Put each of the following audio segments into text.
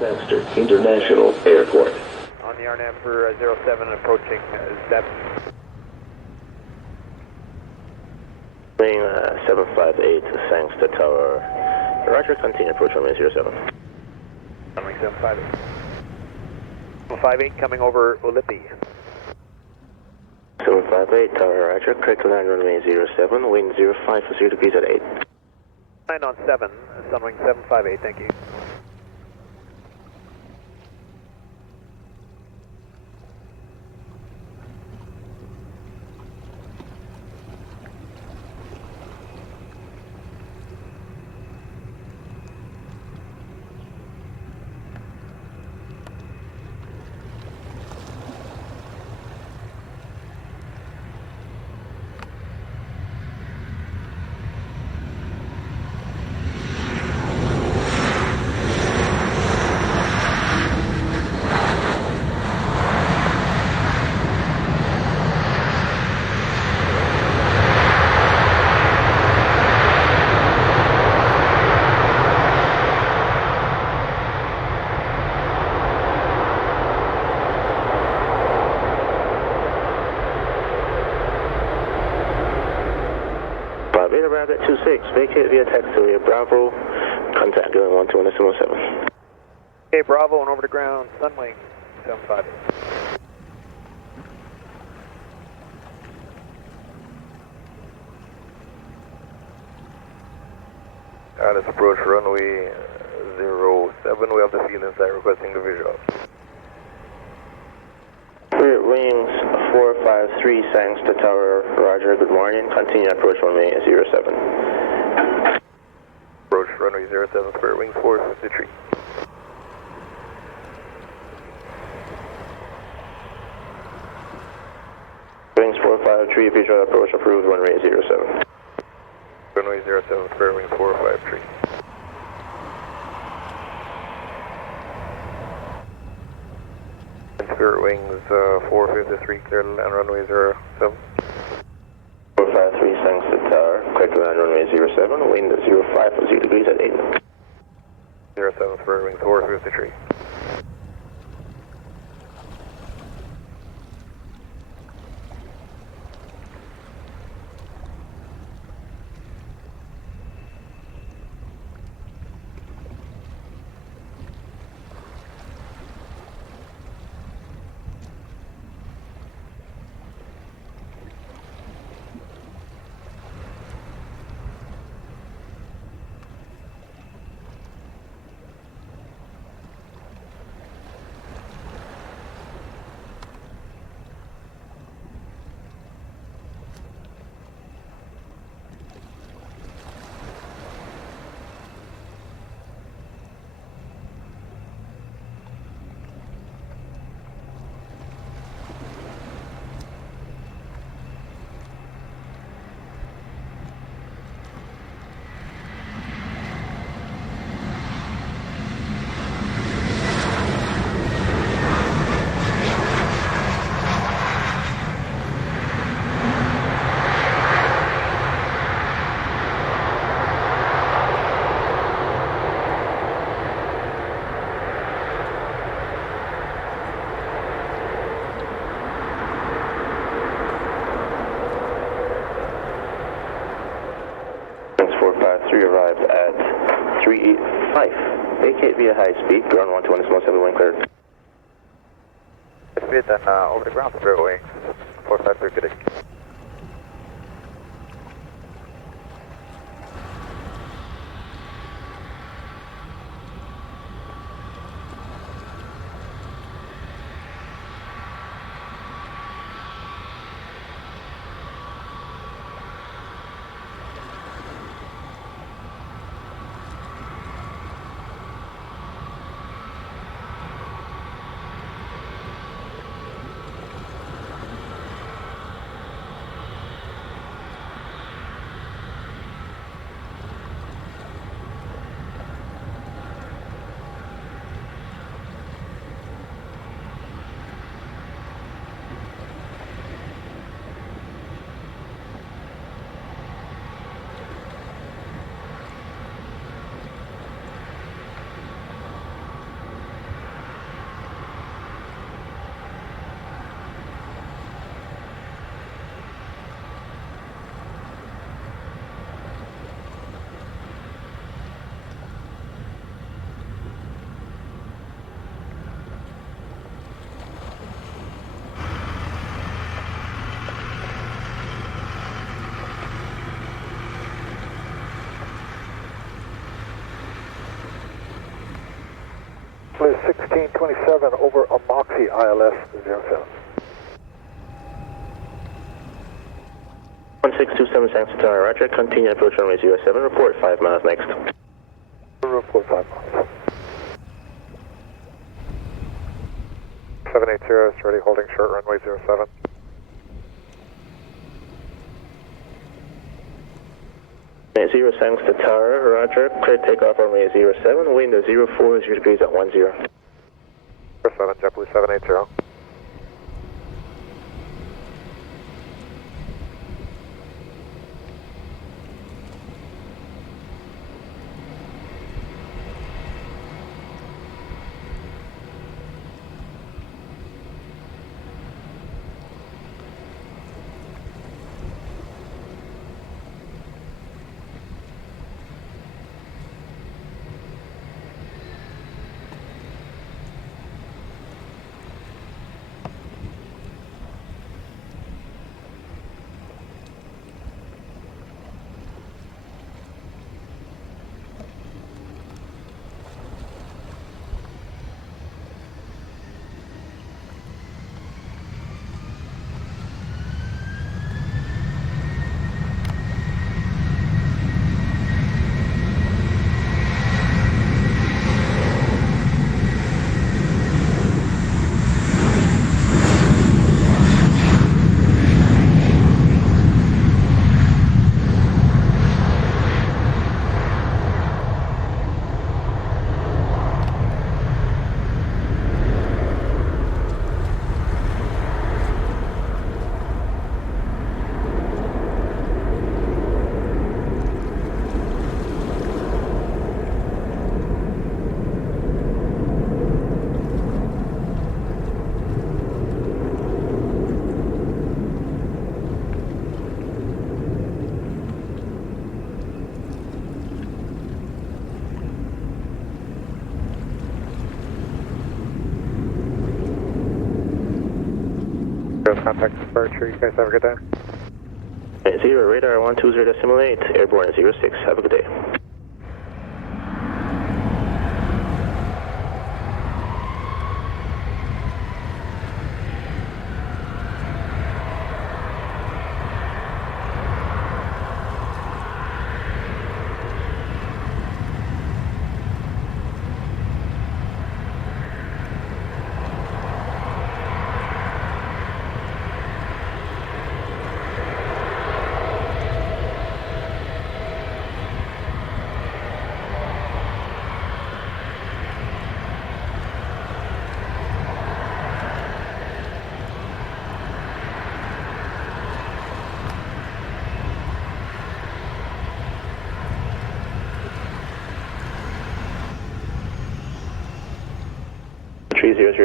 Lancaster International Airport. On the RNAV for 07 approaching ZEP. Wing 758, thanks to tower. Roger, continue approach runway 07. Sunwing 758. 758 coming over Ulipi. 758, tower Roger, correct to land runway 07, wind 05 for 0 degrees at 8. 9 on 7, Sunwing 758, thank you. Arrived at 26, vacate via taxiway Bravo, contact going 12 on 707. Okay, Bravo and over to ground, Sunwing 758. Let's approach runway 07, we have the field inside requesting the visual. Spirit wings 453, thanks to tower Roger, good morning, continue approach runway 07. Approach runway 07, Spirit wings 453. Wings 453, visual approach approved, runway 07. Runway 07, Spirit wings 453. Spirit wings 453, clear to land runway 07. 453, thanks to tower, correct to land runway 07, wind 05 for 0 degrees at 8. 07, Spirit wings 453. Arrived at 385. Vacate via high speed, ground 120, small 7 wind clear. Speed then over the ground, Spirit wings 453, good day. JetBlue 1627 over Amoxie ILS 07. 1627 Sanks to Tower, Roger. Continue approach runway 07. Report 5 miles next. Report 5 miles. 780 is ready, holding short runway 07. Runway 0 Sanks to Tower, Roger. Clear takeoff runway 07. Wind 04 degrees at 10. 07, JetBlue 780. Contact departure, you guys have a good day. 0 radar 120.8, airborne 06. Have a good day.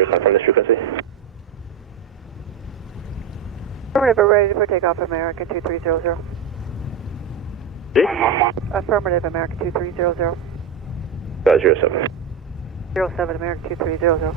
Confirm this frequency. Affirmative, we're ready for takeoff, American 2300. Affirmative, American 2300. 07. 07, American 2300.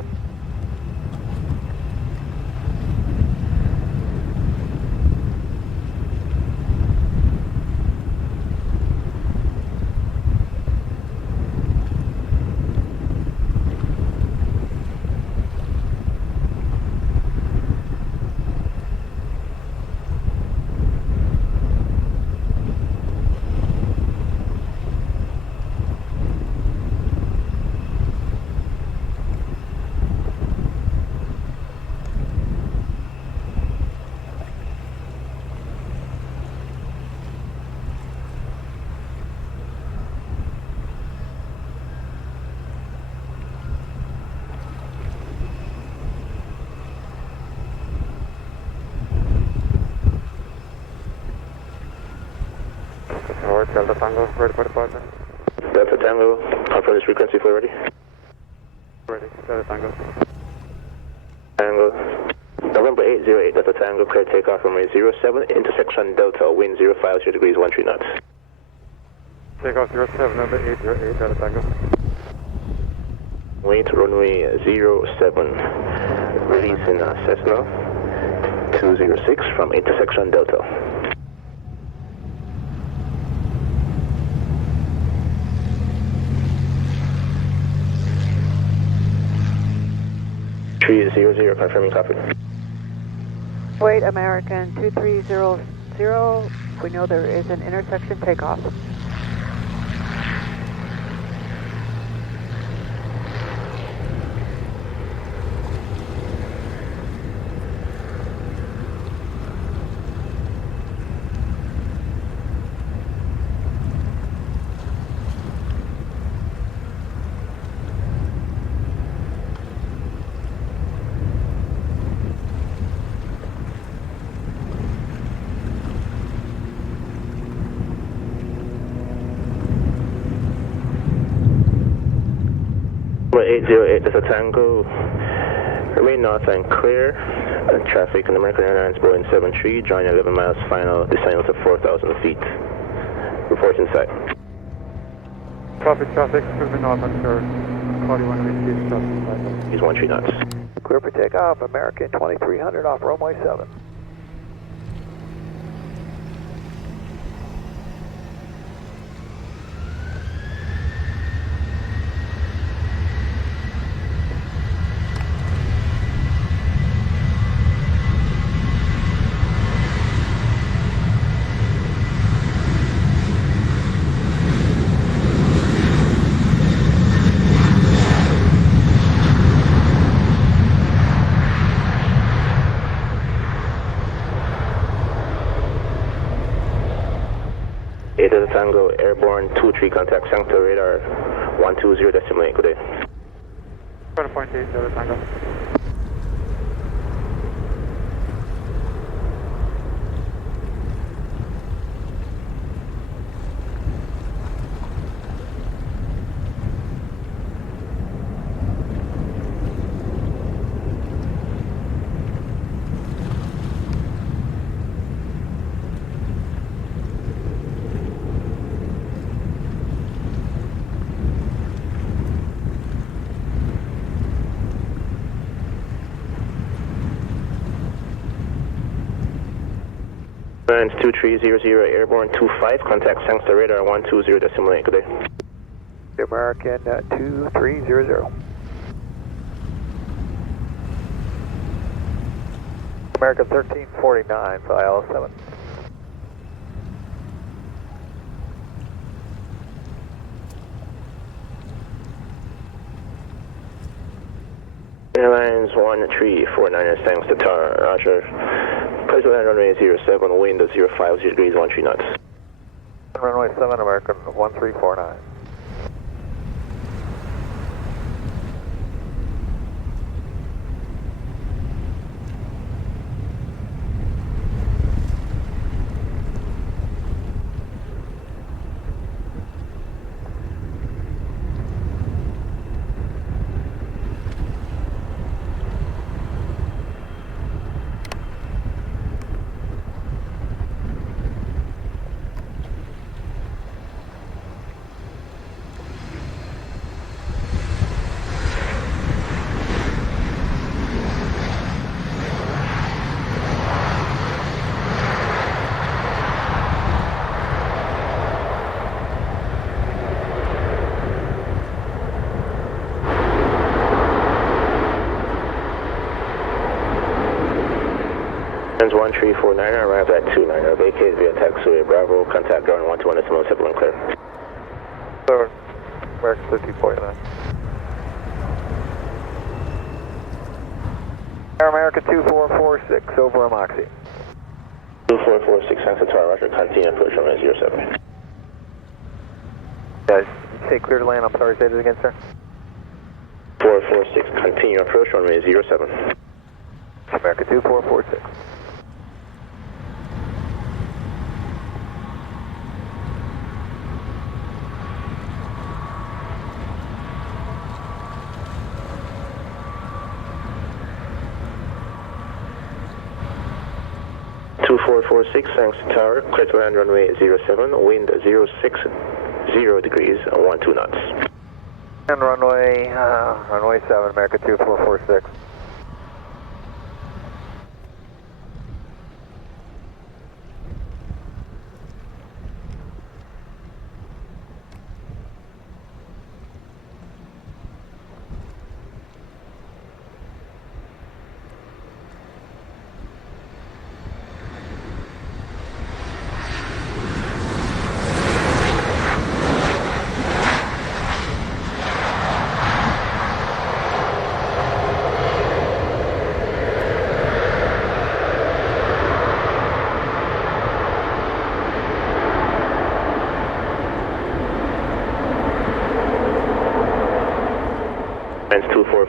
Delta Tango, ready for departure. Delta Tango, confirm this frequency for ready. Ready, Delta Tango. Tango. November 808, Delta Tango, clear takeoff from runway 07, intersection Delta, wind 050 degrees 13 knots. Takeoff 07, number 808, Delta Tango. Wait, runway 07, release in Cessna 206 from intersection Delta. 2300, confirming copy. Wait, American 2300. We know there is an intersection takeoff. Number 808 is a Tango. Remain north and clear. Traffic on American Airlines Boeing 73, join 11 miles final, descending to 4,000 feet. Report inside. Traffic, moving north and clear. Call you when we see traffic. He's 13 knots. Clear for takeoff, American 2300 off runway 7. Delta Tango, airborne 23, contact Sancta radar 120.8, good day. 7.8, Delta Tango. Airlines 2300, airborne 25, contact Sancta radar 120.8, good day. American 2300. American 1349, file 7. Airlines 1349, thanks to TAR, roger. Please land runway 07, wind 050 degrees, 13 knots. Runway 7, American 1349. Airlines 1349, arrived at 29, vacate via taxiway Bravo, contact ground 121.7 clear. So, American 1349. Air America 2446, over Amoxie. 2446, thanks to TAR, roger, continue approach runway 07. Guys, say clear to land, I'm sorry, say it again, sir. 446, continue approach runway 07. America 2446. Thanks to Tower, clear to land runway 07, wind 060 degrees, 12 knots. And runway 7, America 2446.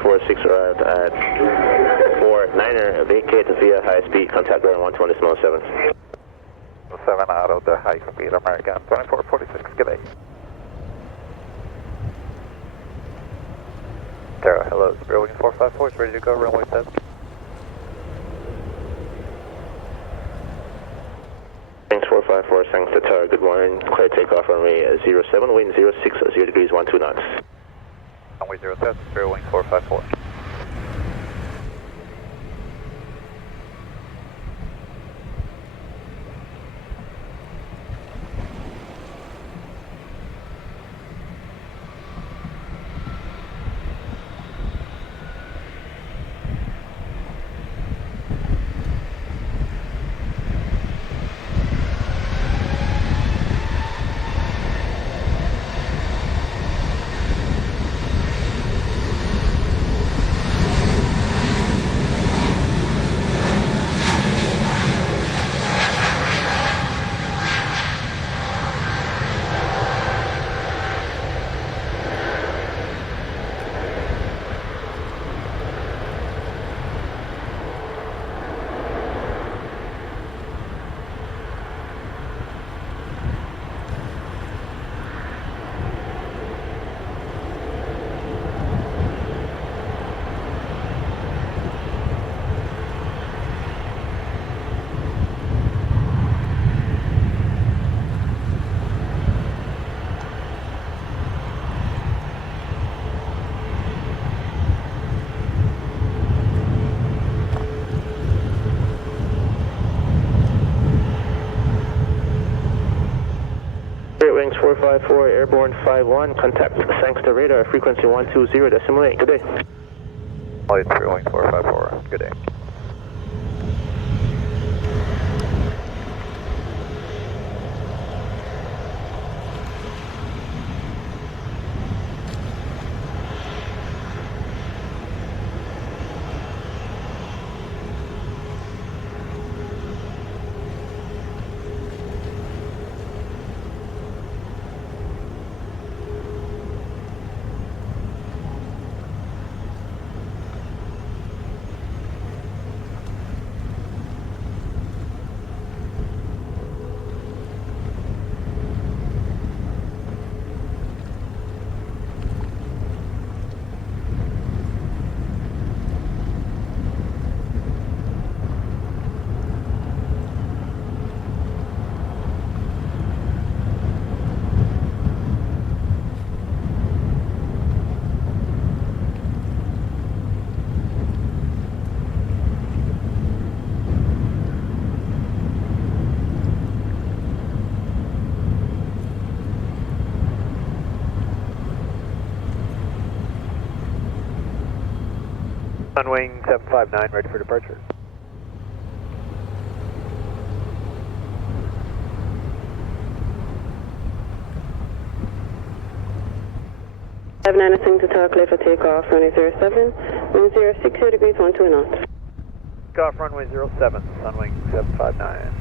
446 arrived at 49er, vacate via high speed, contact ground 120.7. 7 out of the high speed American 2446, good day. Tara, hello, Spirit Wing 454 is ready to go, runway 7. Thanks 454, thanks to Tara, good morning, clear takeoff runway 07, wind 06, 0 degrees 12 knots. Runway 07, Spirit Wing 454. Wings 454, airborne 51, contact thanks to radar, frequency 120.8, good day. Light Spirit Wing 454, good day. Sunwing 759, ready for departure. I have 9 to talk, clear for takeoff, runway 07, wind 06, 0 degrees 12 knots. Takeoff runway 07, Sunwing 759.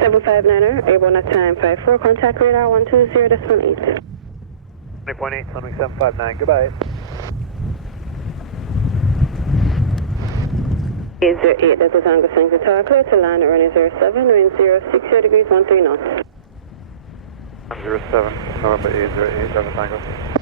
759er, airborne at time 54, contact radar 120.8. 20.8, Sunwing 759, goodbye. 808, Delta Tango Tango Tower, clear to land at runway 07, wind 060 degrees 13 knots. 07, November 808, Delta Tango.